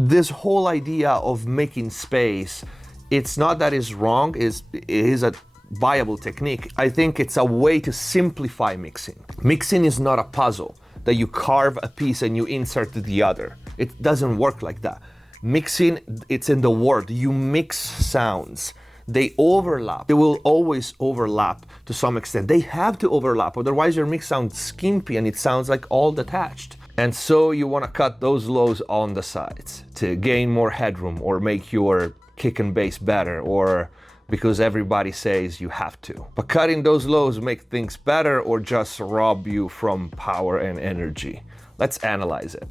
This whole idea of making space, it's not that it's wrong, it is a viable technique. I think it's a way to simplify mixing. Mixing is not a puzzle that you carve a piece and you insert the other. It doesn't work like that. Mixing, it's in the word. You mix sounds. They overlap. They will always overlap to some extent. They have to overlap, otherwise your mix sounds skimpy and it sounds like all detached. And so you want to cut those lows on the sides to gain more headroom or make your kick and bass better, or because everybody says you have to. But cutting those lows make things better or just rob you from power and energy? Let's analyze it.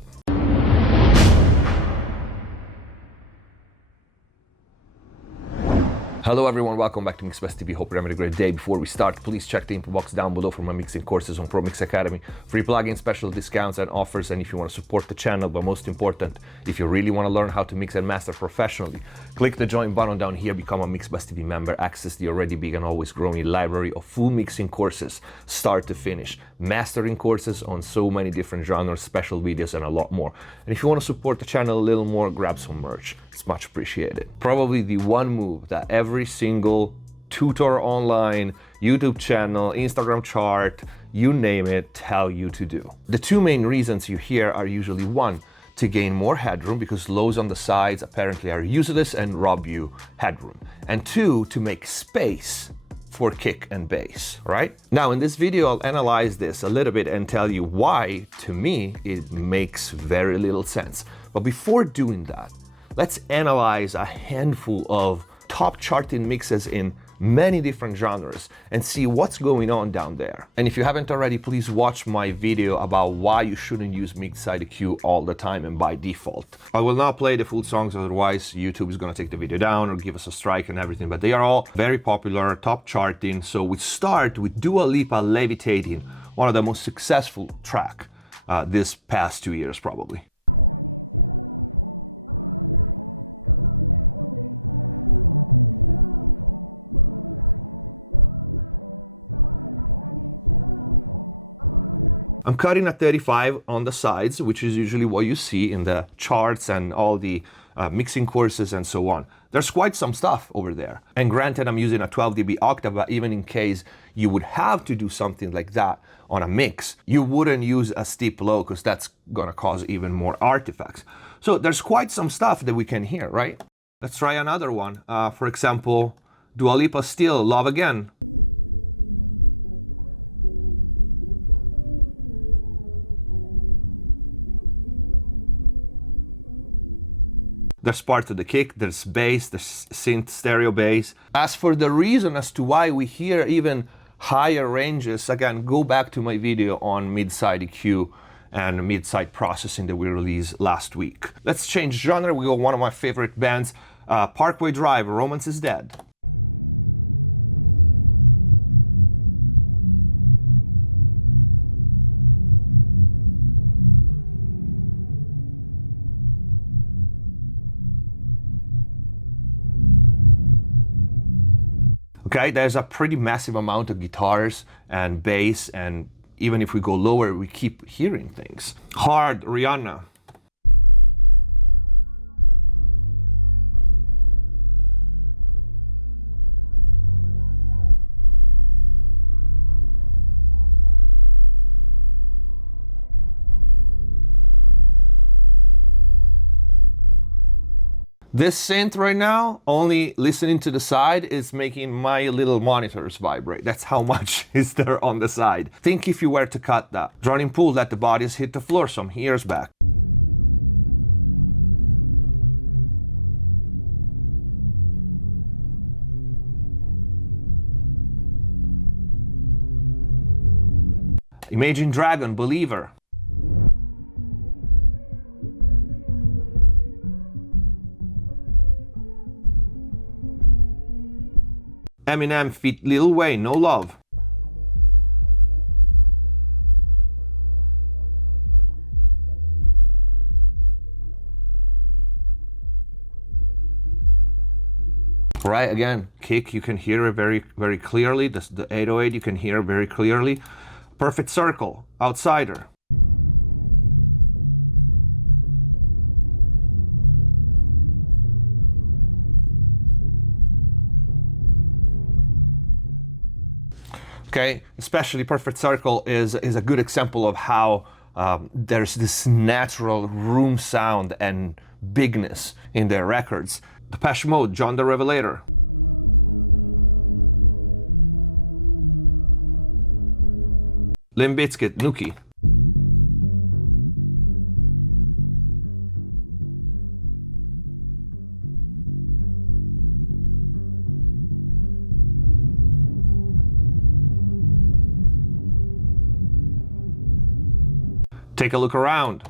Hello everyone, welcome back to MixBest TV. Hope you're having a great day. Before we start, please check the info box down below for my mixing courses on Pro Mix Academy, free plugins, special discounts and offers, and if you want to support the channel, but most important, if you really want to learn how to mix and master professionally, click the join button down here, become a MixBest TV member, access the already big and always growing library of full mixing courses, start to finish, mastering courses on so many different genres, special videos and a lot more. And if you want to support the channel a little more, grab some merch. It's much appreciated. Probably the one move that every single tutor online, YouTube channel, Instagram chart, you name it, tell you to do. The two main reasons you hear are usually one, to gain more headroom because lows on the sides apparently are useless and rob you headroom. And two, to make space for kick and bass, right? Now in this video, I'll analyze this a little bit and tell you why, to me, it makes very little sense. But before doing that, let's analyze a handful of top charting mixes in many different genres and see what's going on down there. And if you haven't already, please watch my video about why you shouldn't use mix-side EQ all the time and by default. I will not play the full songs, otherwise YouTube is gonna take the video down or give us a strike and everything, but they are all very popular, top charting. So we start with Dua Lipa, Levitating, one of the most successful track this past 2 years probably. I'm cutting at 35 on the sides, which is usually what you see in the charts and all the mixing courses and so on. There's quite some stuff over there. And granted, I'm using a 12 dB octave, but even in case you would have to do something like that on a mix, you wouldn't use a steep low because that's gonna cause even more artifacts. So there's quite some stuff that we can hear, right? Let's try another one. For example, Dua Lipa Still, Love Again. There's parts of the kick, there's bass, there's synth stereo bass. As for the reason as to why we hear even higher ranges, again, go back to my video on mid-side EQ and mid-side processing that we released last week. Let's change genre, we go one of my favorite bands, Parkway Drive, Romance is Dead. Okay, there's a pretty massive amount of guitars and bass, and even if we go lower, we keep hearing things. Hard, Rihanna. This synth right now, only listening to the side, is making my little monitors vibrate. That's how much is there on the side. Think if you were to cut that. Drowning Pool, let the bodies hit the floor some years back. Imagine Dragon, Believer. Eminem feat Lil Wayne, No Love. Right, again, kick, you can hear it very, very clearly. The 808, you can hear very clearly. Perfect Circle, Outsider. Okay, especially Perfect Circle is a good example of how there's this natural room sound and bigness in their records. Depeche Mode, John the Revelator. Limp Bizkit, Nuki. Take a look around.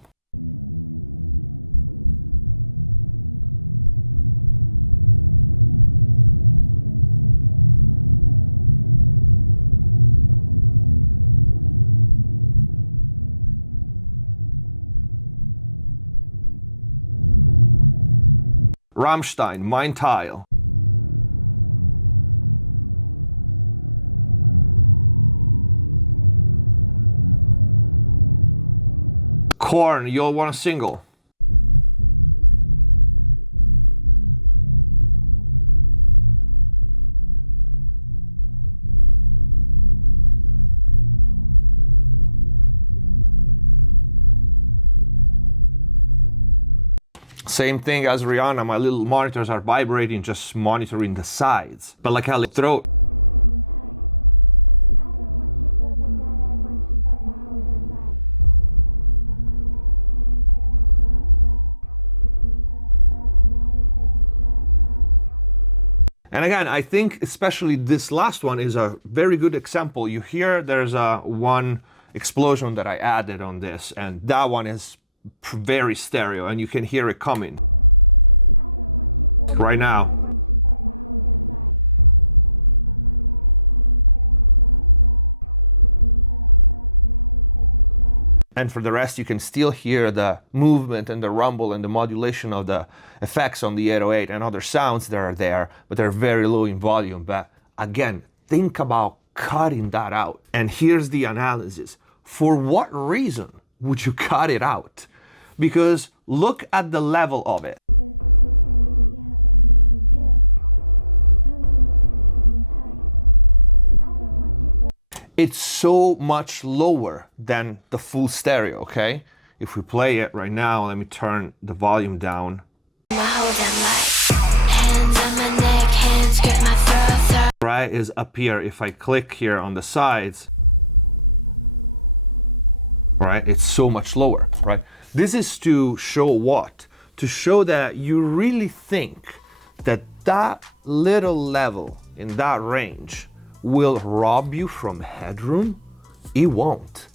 Rammstein, Mein Teil. Korn, You'll Want a Single. Same thing as Rihanna, my little monitors are vibrating, just monitoring the sides. But like how throat. And again, I think especially this last one is a very good example. You hear there's a one explosion that I added on this, and that one is very stereo, and you can hear it coming right now. And for the rest, you can still hear the movement and the rumble and the modulation of the effects on the 808 and other sounds that are there, but they're very low in volume. But again, think about cutting that out. And here's the analysis. For what reason would you cut it out? Because look at the level of it. It's so much lower than the full stereo, okay? If we play it right now, let me turn the volume down. Right, is up here. If I click here on the sides, right, it's so much lower, right? This is to show what? To show that you really think that that little level in that range will rob you from headroom? It won't.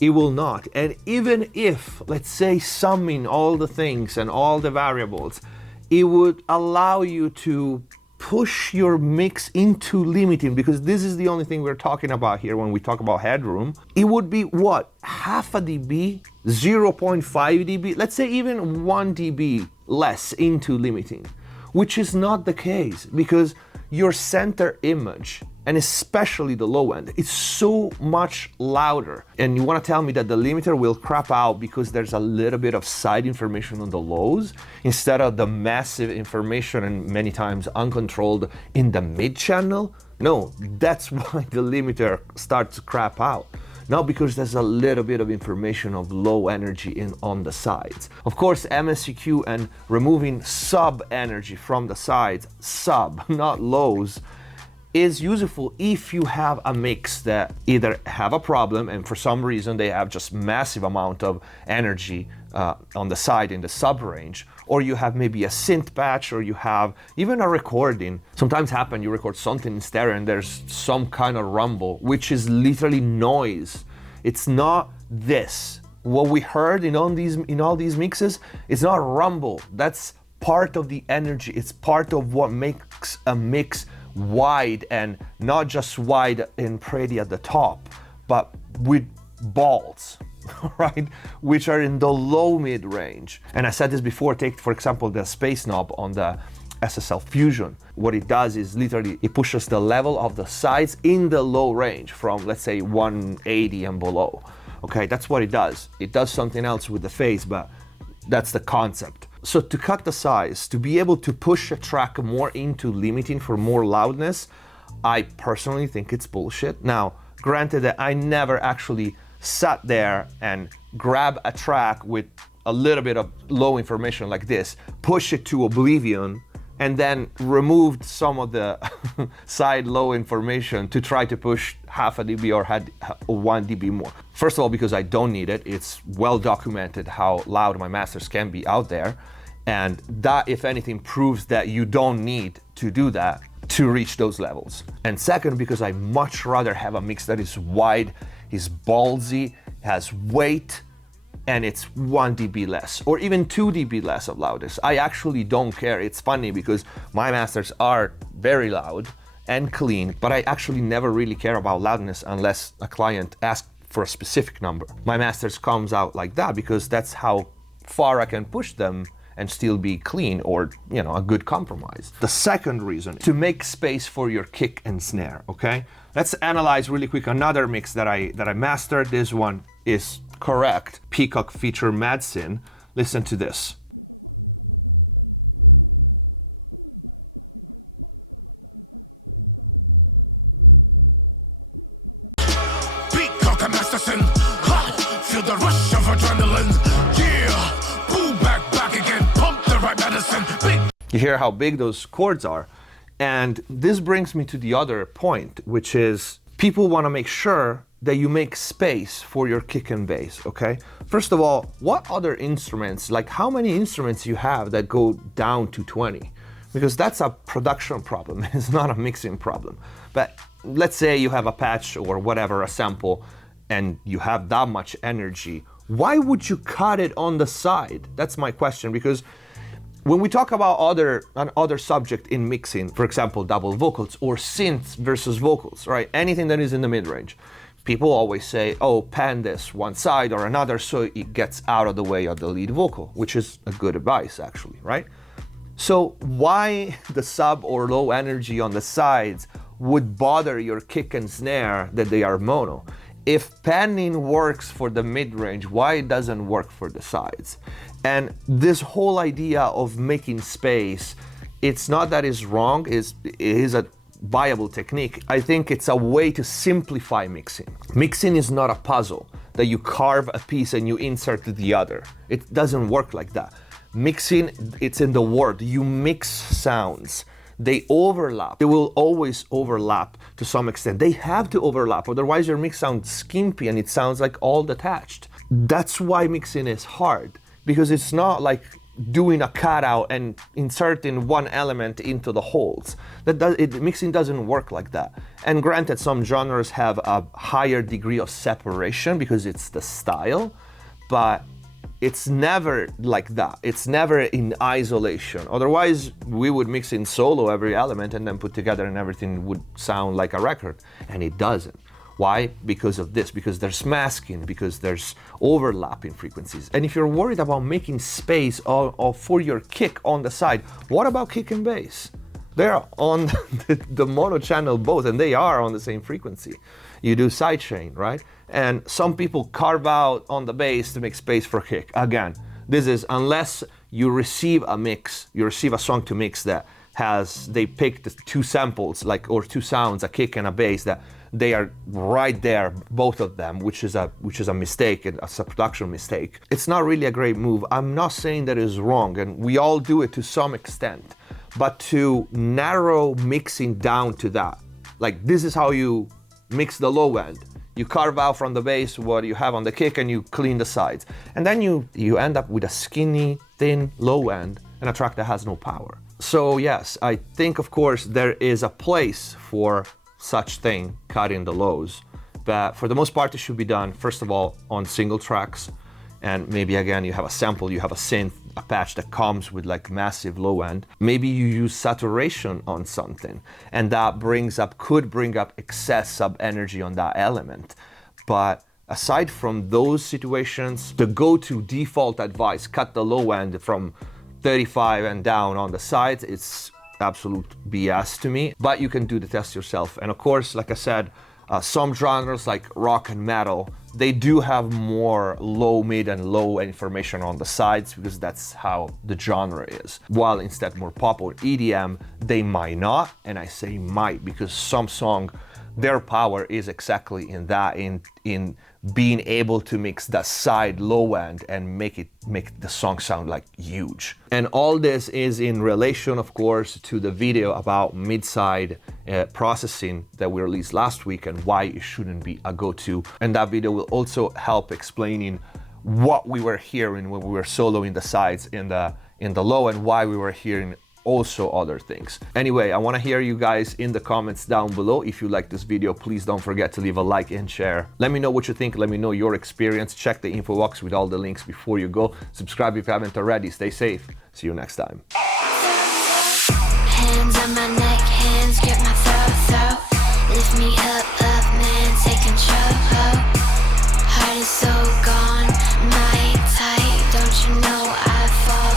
It will not. And even if, let's say, summing all the things and all the variables, it would allow you to push your mix into limiting, because this is the only thing we're talking about here when we talk about headroom. It would be what? Half a dB, 0.5 dB, let's say even 1 dB less into limiting, which is not the case, because your center image, and especially the low end, it's so much louder. And you want to tell me that the limiter will crap out because there's a little bit of side information on the lows instead of the massive information and many times uncontrolled in the mid channel? No, that's why the limiter starts to crap out. Not because there's a little bit of information of low energy on the sides. Of course, MSEQ and removing sub energy from the sides, sub, not lows, is useful if you have a mix that either have a problem and for some reason they have just massive amount of energy on the side in the sub range, or you have maybe a synth patch, or you have even a recording. Sometimes happen, you record something in stereo and there's some kind of rumble, which is literally noise. It's not this. What we heard in all these mixes, it's not rumble. That's part of the energy. It's part of what makes a mix wide, and not just wide and pretty at the top, but with balls, right? Which are in the low mid range. And I said this before, take for example the space knob on the SSL Fusion. What it does is literally it pushes the level of the sides in the low range from, let's say, 180 and below. Okay, that's what it does. It does something else with the phase, but that's the concept. So to cut the size, to be able to push a track more into limiting for more loudness, I personally think it's bullshit. Now, granted that I never actually sat there and grab a track with a little bit of low information like this, push it to oblivion, and then removed some of the side low information to try to push half a dB or 1 dB more. First of all, because I don't need it. It's well documented how loud my masters can be out there. And that, if anything, proves that you don't need to do that to reach those levels. And second, because I much rather have a mix that is wide, is ballsy, has weight, and it's 1 dB less, or even 2 dB less of loudness. I actually don't care. It's funny because my masters are very loud and clean, but I actually never really care about loudness unless a client asks for a specific number. My masters comes out like that because that's how far I can push them and still be clean, or a good compromise. The second reason, to make space for your kick and snare, okay? Let's analyze really quick another mix that I mastered. This one is correct. Peacock feature Madsen. Listen to this. Peacock and Masterson. Ha! Feel the rush of adrenaline. Yeah! Pull back again. Pump the right medicine. Big. You hear how big those chords are. And this brings me to the other point, which is people want to make sure that you make space for your kick and bass, okay? First of all, what other instruments, like how many instruments you have that go down to 20? Because that's a production problem, it's not a mixing problem. But let's say you have a patch or whatever, a sample, and you have that much energy. Why would you cut it on the side? That's my question, because when we talk about another subject in mixing, for example, double vocals or synths versus vocals, right? Anything that is in the mid-range. People always say, oh, pan this one side or another so it gets out of the way of the lead vocal, which is a good advice actually, right? So why the sub or low energy on the sides would bother your kick and snare that they are mono? If panning works for the mid-range, why it doesn't work for the sides? And this whole idea of making space, it's not that it's wrong, it is a viable technique. I think it's a way to simplify mixing. Mixing is not a puzzle that you carve a piece and you insert the other. It doesn't work like that. Mixing, it's in the word. You mix sounds. They overlap. They will always overlap to some extent. They have to overlap, otherwise your mix sounds skimpy and it sounds like all detached. That's why mixing is hard, because it's not like doing a cutout and inserting one element into the holes. Mixing doesn't work like that. And granted, some genres have a higher degree of separation because it's the style, but it's never like that. It's never in isolation. Otherwise, we would mix in solo every element and then put together and everything would sound like a record. And it doesn't. Why? Because of this, because there's masking, because there's overlapping frequencies. And if you're worried about making space for your kick on the side, what about kick and bass? They're on the mono channel both, and they are on the same frequency. You do sidechain, right? And some people carve out on the bass to make space for kick. Again, this is unless you receive a mix, you receive a song to mix that they picked two samples, or two sounds, a kick and a bass, that they are right there, both of them, which is a mistake, it's a production mistake. It's not really a great move. I'm not saying that is wrong, and we all do it to some extent, but to narrow mixing down to that, like this is how you mix the low end. You carve out from the bass what you have on the kick and you clean the sides. And then you end up with a skinny, thin low end and a track that has no power. So yes, I think of course there is a place for such thing, cutting the lows. But for the most part it should be done, first of all, on single tracks. And maybe again, you have a sample, you have a synth, a patch that comes with like massive low end. Maybe you use saturation on something and that could bring up excess sub energy on that element. But aside from those situations, the go-to default advice, cut the low end from 35 and down on the sides, it's absolute BS to me. But you can do the test yourself. And of course, like I said, Some genres like rock and metal, they do have more low, mid, and low information on the sides because that's how the genre is. While instead more pop or EDM, they might not, and I say might because some song, their power is exactly in that, in being able to mix the side low end and make the song sound like huge. And all this is in relation, of course, to the video about mid-side processing that we released last week and why it shouldn't be a go-to. And that video will also help explaining what we were hearing when we were soloing the sides in the low and why we were hearing also other things. Anyway, I want to hear you guys in the comments down below. If you like this video, please don't forget to leave a like and share. Let me know what you think. Let me know your experience. Check the info box with all the links before you go. Subscribe if you haven't already. Stay safe. See you next time. Hands on my neck, hands grip my throat. Lift me up, man, take control. Heart is so gone, my tight. Don't you know I fall